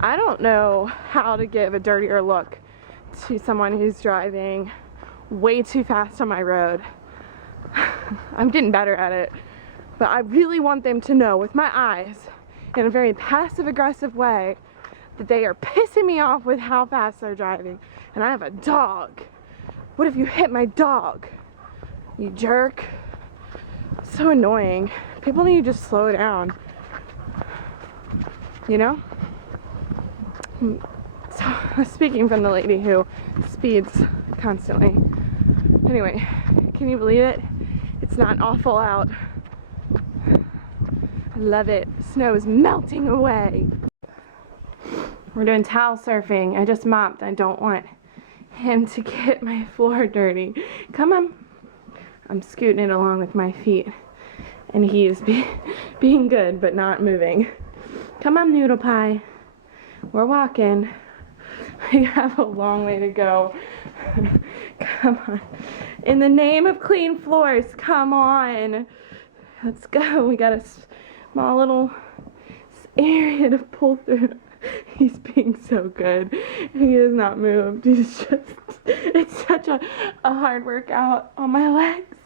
I don't know how to give a dirtier look to someone who's driving way too fast on my road. I'm getting better at it, but I really want them to know with my eyes, in a very passive-aggressive way, that they are pissing me off with how fast they're driving. And I have a dog. What if you hit my dog? You jerk. So annoying. People need to just slow down. You know? So, speaking from the lady who speeds constantly. Anyway, can you believe it? It's not awful out. I love it. Snow is melting away. We're doing towel surfing. I just mopped. I don't want him to get my floor dirty. Come on. I'm scooting it along with my feet. And he's being good, but not moving. Come on, noodle pie. We're walking. We have a long way to go. Come on. In the name of clean floors, come on. Let's go. We got a small little area to pull through. He's being so good. He has not moved. He's just, it's such a hard workout on my legs.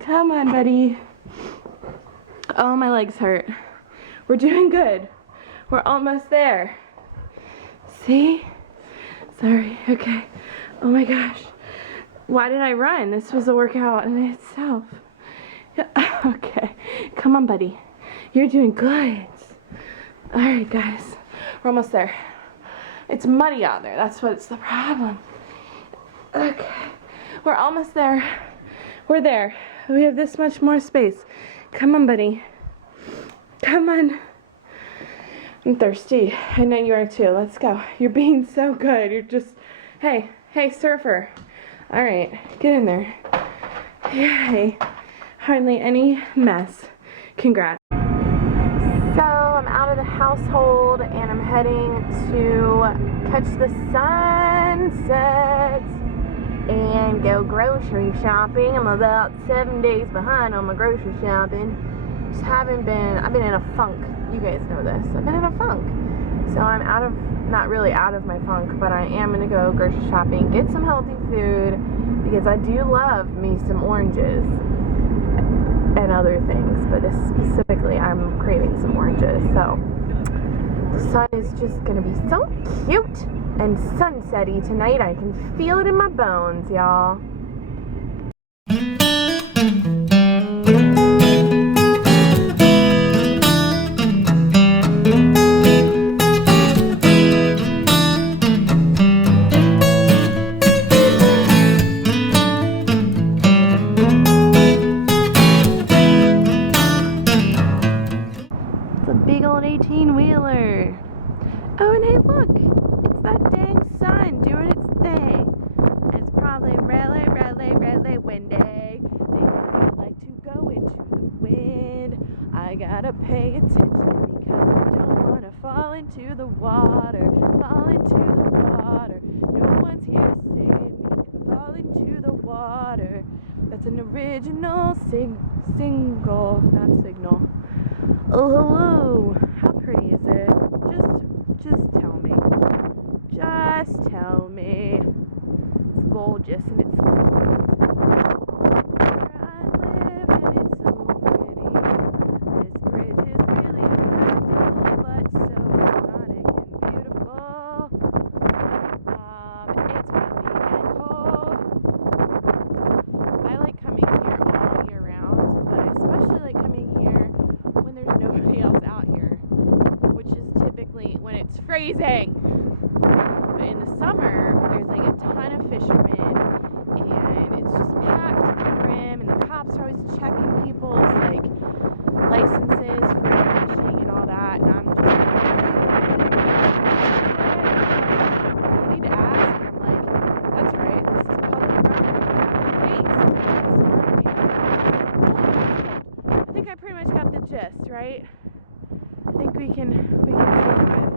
Come on, buddy. Oh, my legs hurt. We're doing good. We're almost there. See? Sorry. Okay. Oh my gosh. Why did I run? This was a workout in itself. Okay. Come on, buddy. You're doing good. Alright, guys. We're almost there. It's muddy out there. That's what's the problem. Okay. We're almost there. We're there. We have this much more space. Come on, buddy. Come on. I'm thirsty. I know you are too. Let's go. You're being so good. You're just... Hey, surfer. Alright, get in there. Yay. Hardly any mess. Congrats. So, I'm out of the household and I'm heading to catch the sunset and go grocery shopping. I'm about 7 days behind on my grocery shopping. Just I've been in a funk. You guys know this. I've been in a funk. So I'm not really out of my funk, but I am going to go grocery shopping, get some healthy food, because I do love me some oranges and other things, but specifically I'm craving some oranges. So the sun is just going to be so cute and sunsetty tonight. I can feel it in my bones, y'all. It's a big old 18-wheeler. Oh, and hey, look! It's that dang sun doing its thing. And it's probably really, really, really windy because I like to go into the wind. I gotta pay attention because I don't want to fall into the water. Fall into the water. No one's here to save me if I fall into the water. That's an original single, not signal. Oh, hello. How pretty is it? Just tell me. Just tell me. It's gorgeous and it's cold. Where I live and it's so pretty. This bridge is really impractical, but so iconic and beautiful. It's windy and cold. I like coming here all year round, but I especially like coming here when there's nobody else out here, which is typically when it's freezing. But in the summer, there's like a ton of fishermen, and it's just packed to the brim, and the cops are always checking people's like licenses for fishing and all that, and I'm just like, you need to ask, and I'm like, that's right, this is public property, I think I pretty much got the gist, right? I think we can survive.